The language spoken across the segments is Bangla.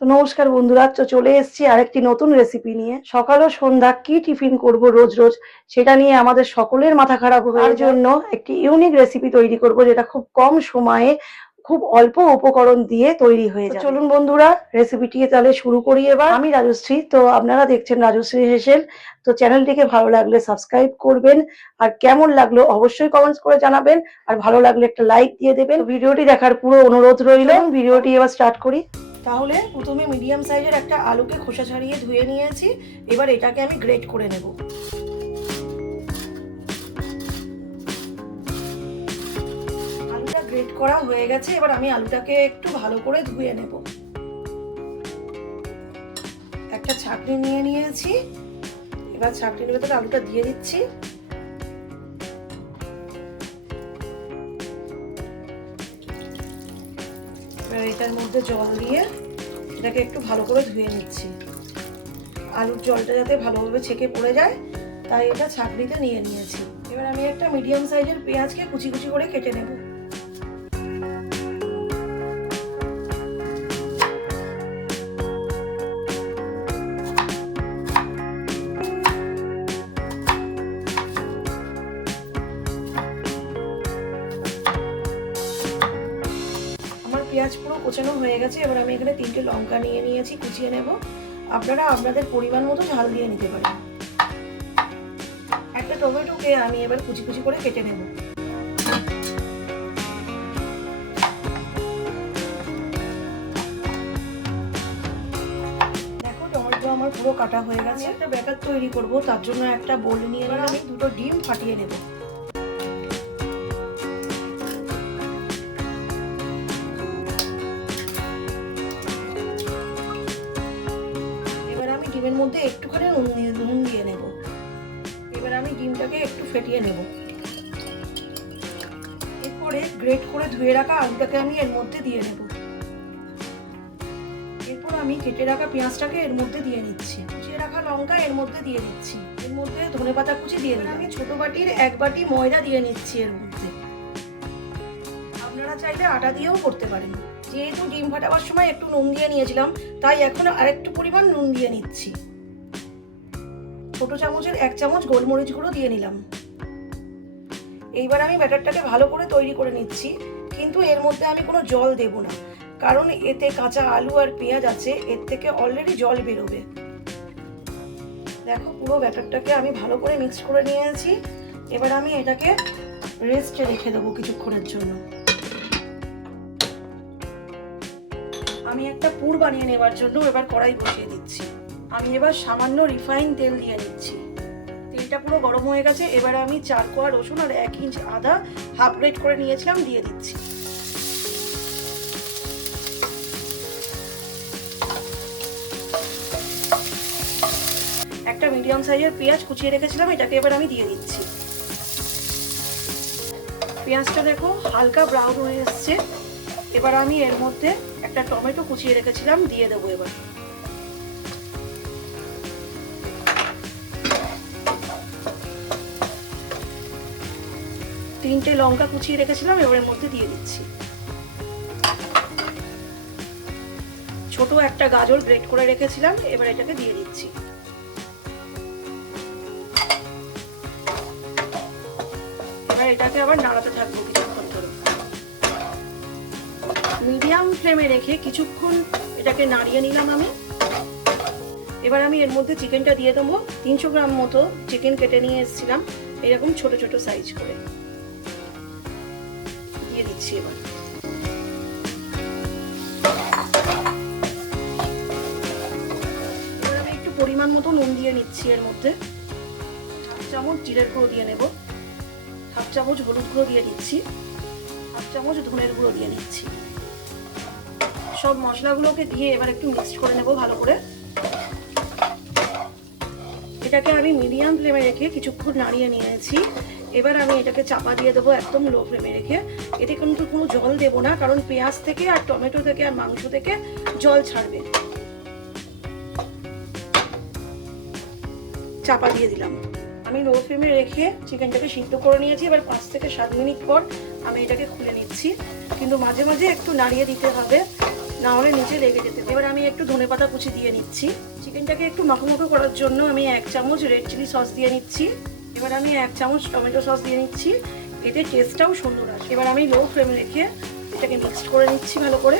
তো নমস্কার বন্ধুরা, তো চলে এসেছি আরেকটি নতুন রেসিপি নিয়ে। সকাল ও সন্ধ্যা কি টিফিন করব রোজ রোজ, সেটা নিয়ে আমাদের সকলের মাথা খারাপ হয়ে যায়। জন্য একটি ইউনিক রেসিপি তৈরি করব, যেটা খুব কম সময়ে খুব অল্প উপকরণ দিয়ে তৈরি হয়ে যাবে। চলুন বন্ধুরা, রেসিপিটি তাহলে শুরু করি। এবার আমি রাজশ্রী, তো আপনারা দেখছেন রাজশ্রী হেসেল। তো চ্যানেলটিকে ভালো লাগলে সাবস্ক্রাইব করবেন, আর কেমন লাগলো অবশ্যই কমেন্টস করে জানাবেন, আর ভালো লাগলে একটা লাইক দিয়ে দেবেন। ভিডিওটি দেখার পুরো অনুরোধ রইল। ভিডিওটি এবার স্টার্ট করি। তাহলে প্রথমে মিডিয়াম সাইজের একটা আলুকে খোসা ছাড়িয়ে ধুয়ে নিয়েছি। এবার এটাকে আমি গ্রেট করে নেব। আলুটা গ্রেট করা হয়ে গেছে। এবার আমি আলুটাকে একটু ভালো করে ধুয়ে নেব। একটা ছাঁকনি নিয়ে নিয়েছি। এবার ছাঁকনির ভেতরে আলুটা দিয়ে দিচ্ছি। এবার এটার মধ্যে জল দিয়ে এটাকে একটু ভালো করে ধুয়ে নিচ্ছি। আলুর জলটা যাতে ভালোভাবে ছেঁকে পড়ে যায়, তাই এটা ছাঁকনিতে নিয়ে নিয়েছি। এবার আমি একটা মিডিয়াম সাইজের পেঁয়াজকে কুচি কুচি করে কেটে নেব। আমার পেঁয়াজ পুরো কোচানো হয়ে গেছে। এবার আমি এখানে 3টে লঙ্কা নিয়ে নিয়েছি, কুচিয়ে নেব। আপনারা আপনাদের পরিমাণ মতো ঝাল দিয়ে নিতে পারেন। একটা টমেটোকে আমি এবার কুচি কুচি করে কেটে নেব। দেখো, টমেটো আমার পুরো কাটা হয়ে গেছে। একটা ব্যাটার তৈরি করব, তার জন্য একটা বোল নিয়ে নিলাম। আমি 2টো ডিম ফাটিয়ে নেব। এবার আমি ডিমের মধ্যে একটুখানি নুন দিয়ে নেব। এবার আমি ডিমটাকে একটু ফেটিয়ে নেব। এরপরে গ্রেট করে ধুয়ে রাখা আলুটাকে আমি এর মধ্যে দিয়ে নেব। এরপর আমি কেটে রাখা পেঁয়াজটাকে এর মধ্যে দিয়ে নিচ্ছি। কুচিয়ে রাখা লঙ্কা এর মধ্যে দিয়ে দিচ্ছি। এর মধ্যে ধনেপাতা কুচি দিয়ে দিলাম। আমি ছোট বাটির 1 বাটি ময়দা দিয়ে নিচ্ছি এর মধ্যে। আপনারা চাইলে আটা দিয়েও করতে পারেন। যেহেতু ডিম ফাটাবার সময় একটু নুন দিয়ে নিয়েছিলাম, তাই এখন আরেকটু পরিমাণ নুন দিয়ে নিচ্ছি। ছোট চামচের 1 চামচ গোলমরিচ গুঁড়ো দিয়ে নিলাম। এইবার আমি ব্যাটারটাকে ভালো করে তৈরি করে নিচ্ছি, কিন্তু এর মধ্যে আমি কোনো জল দেব না, কারণ এতে কাঁচা আলু আর পেঁয়াজ আছে, এর থেকে অলরেডি জল বেরোবে। দেখো, পুরো ব্যাটারটাকে আমি ভালো করে মিক্স করে নিয়েছি। এবার আমি এটাকে রেস্টে রেখে দেবো কিছুক্ষণের জন্য। আমি একটা পুর বানিয়ে নেবার জন্য এবার কড়াই বসিয়ে দিচ্ছি। আমি এবার সামান্য রিফাইন তেল দিয়ে নিচ্ছি। তেলটা পুরো গরম হয়ে গেছে। এবার আমি 4 কোয়া রসুন আর 1 ইঞ্চ আদা হাফ গ্রেট করে নিয়েছিলাম দিয়ে দিচ্ছি। একটা মিডিয়াম সাইজের পেঁয়াজ কুচিয়ে রেখেছিলাম, এটাকে এবার আমি দিয়ে দিচ্ছি। পেঁয়াজটা দেখো হালকা ব্রাউন হয়ে এসছে। এবার আমি এর মধ্যে একটা টমেটো কুচিয়ে রেখেছিলাম দিয়ে দেবো। এবার তিনটে লঙ্কা কুচিয়ে রেখেছিলাম, এবার এর মধ্যে দিয়ে দিচ্ছি। ছোট একটা গাজর গ্রেট করে রেখেছিলাম, এবার এটাকে দিয়ে দিচ্ছি। এবার এটাকে আবার নাড়াতে থাকবো কিছুক্ষণ ধরে। মিডিয়াম ফ্লেমে রেখে কিছুক্ষণ এটাকে নাড়িয়ে নিলাম আমি। এবার আমি এর মধ্যে চিকেনটা দিয়ে দেবো। 300 গ্রাম মতো চিকেন কেটে নিয়ে এসেছিলাম, এরকম ছোট ছোট সাইজ করে দিয়ে দিচ্ছি। এবার আমি একটু পরিমাণ মতো নুন দিয়ে নিচ্ছি। এর মধ্যে 1 চামচ জিরের গুঁড়ো দিয়ে নেব, 1 চামচ হলুদ গুঁড়ো দিয়ে দিচ্ছি, 1 চামচ ধনের গুঁড়ো দিয়ে নিচ্ছি। সব মশলাগুলোকে দিয়ে এবার একটু মিক্স করে নেব ভালো করে। এটাকে আমি মিডিয়াম ফ্লেমে রেখে কিছুক্ষণ নাড়িয়ে নিয়েছি। এবার আমি এটাকে চাপা দিয়ে দেবো একদম লো ফ্লেমে রেখে। এতে কিন্তু কোনো জল দেবো না, কারণ পেঁয়াজ থেকে আর টমেটো থেকে আর মাংস থেকে জল ছাড়বে। চাপা দিয়ে দিলাম। আমি লো ফ্লেমে রেখে চিকেনটাকে সিদ্ধ করে নিয়েছি। এবার 5 থেকে 7 মিনিট পর আমি এটাকে খুলে নিচ্ছি, কিন্তু মাঝে মাঝে একটু নাড়িয়ে দিতে হবে, না হলে নিচে লেগে যেতে। এবার আমি একটু ধনেপাতা কুচি দিয়ে নিচ্ছি। চিকেনটাকে একটু মাখো মাখো করার জন্য আমি 1 চামচ রেড চিলি সস দিয়ে নিচ্ছি। এবার আমি 1 চামচ টমেটো সস দিয়ে নিচ্ছি, এতে টেস্টটাও সুন্দর আসে। এবার আমি লো ফ্লেমে রেখে এটাকে মিক্সড করে নিচ্ছি ভালো করে।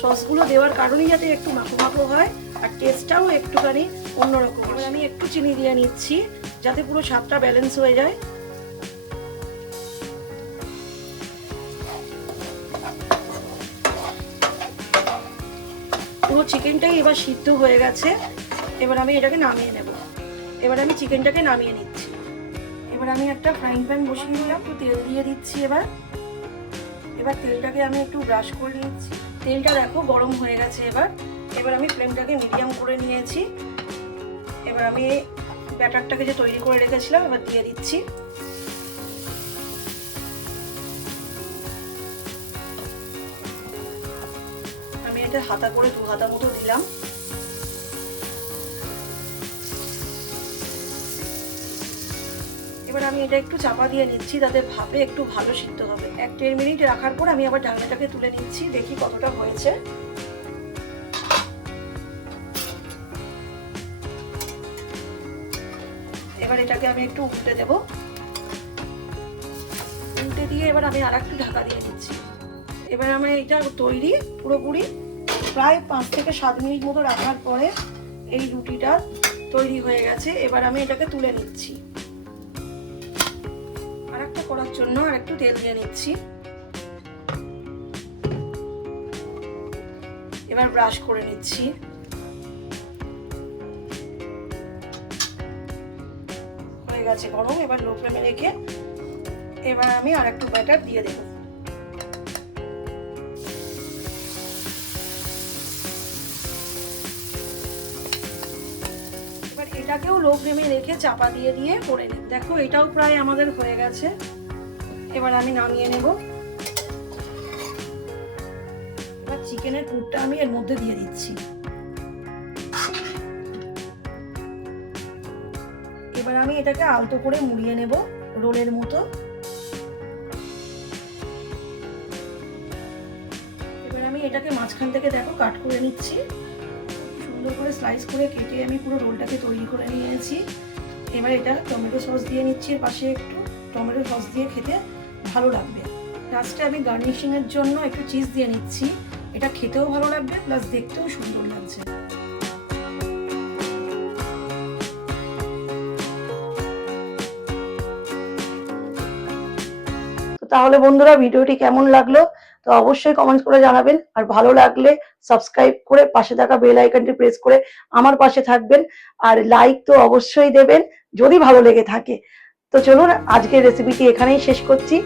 সসগুলো দেওয়ার কারণেই যাতে একটু মাখো মাখো হয় আর টেস্টটাও একটুখানি অন্যরকম। এবার আমি একটু চিনি দিয়ে নিচ্ছি যাতে পুরো স্বাদটা ব্যালেন্স হয়ে যায়। পুরো চিকেনটাই এবার সিদ্ধ হয়ে গেছে। এবার আমি এটাকে নামিয়ে নেব। এবার আমি চিকেনটাকে নামিয়ে নিচ্ছি। এবার আমি একটা ফ্রাইং প্যান বসিয়ে নিলাম, একটু তেল দিয়ে দিচ্ছি। এবার তেলটাকে আমি একটু ব্রাশ করে নিচ্ছি। তেলটা দেখো গরম হয়ে গেছে। এবার আমি ফ্লেমটাকে মিডিয়াম করে নিয়েছি। এবার আমি ব্যাটারটাকে যে তৈরি করে রেখেছিলাম এবার দিয়ে দিচ্ছি। আমি এটা হাতা করে 2 হাতা মতো দিলাম। এবার আমি এটা একটু চাপা দিয়ে নিচ্ছি, তাতে ভাপে একটু ভালো সিদ্ধ হবে। 1-1.5 মিনিট রাখার পর আমি আবার ঢাকনাটাকে তুলে নিচ্ছি, দেখি কতটা হয়েছে। এবার এটাকে আমি একটু উল্টে দেব। উল্টে দিয়ে এবার আমি আরেকটু ঢাকা দিয়ে নিচ্ছি। এবার আমার এটা তৈরি পুরোপুরি। প্রায় 5 থেকে 7 মিনিট মতো রাখার পরে এই রুটিটা তৈরি হয়ে গেছে। এবার আমি এটাকে তুলে নিচ্ছি। আরেকটা করার জন্য আরেকটু তেল দিয়ে নিচ্ছি। এবার ব্রাশ করে নিচ্ছি। হয়ে গেছে গরম। এবার লো ফ্লেমে রেখে এবার আমি আরেকটু ব্যাটার দিয়ে দেব। এবার এটাকেও লো ফ্লেমে রেখে চাপা দিয়ে করে নেব। দেখো এটাও প্রায় আমাদের হয়ে গেছে। এবার আমি নামিয়ে নেব। এবার চিকেনের পুরটা আমি এর মধ্যে দিয়ে দিচ্ছি। এবার আমি এটাকে আলতো করে মুড়িয়ে নেব রোলের মতো। এবার আমি এটাকে মাঝখান থেকে দেখো কাট করে নিচ্ছি। সুন্দর করে স্লাইস করে কেটে আমি পুরো রোলটাকে তৈরি করে নিয়েছি। এবার এটা টমেটো সস দিয়ে নিচ্ছি। এর পাশে একটু টমেটো সস দিয়ে খেতে ভালো লাগবে। লাস্টে আমি গার্নিশিং এর জন্য একটু চিজ দিয়ে নিচ্ছি। এটা খেতেও ভালো লাগবে প্লাস দেখতেও সুন্দর লাগছে। তাহলে বন্ধুরা ভিডিওটি কেমন লাগলো তো অবশ্যই কমেন্টস করে জানাবেন। আর ভালো লাগলে সাবস্ক্রাইব করে পাশে থাকা বেল আইকনটি প্রেস করে আমার পাশে থাকবেন। আর লাইক তো অবশ্যই দেবেন যদি ভালো লেগে থাকে। তো চলুন আজকের রেসিপিটি এখানেই শেষ করছি।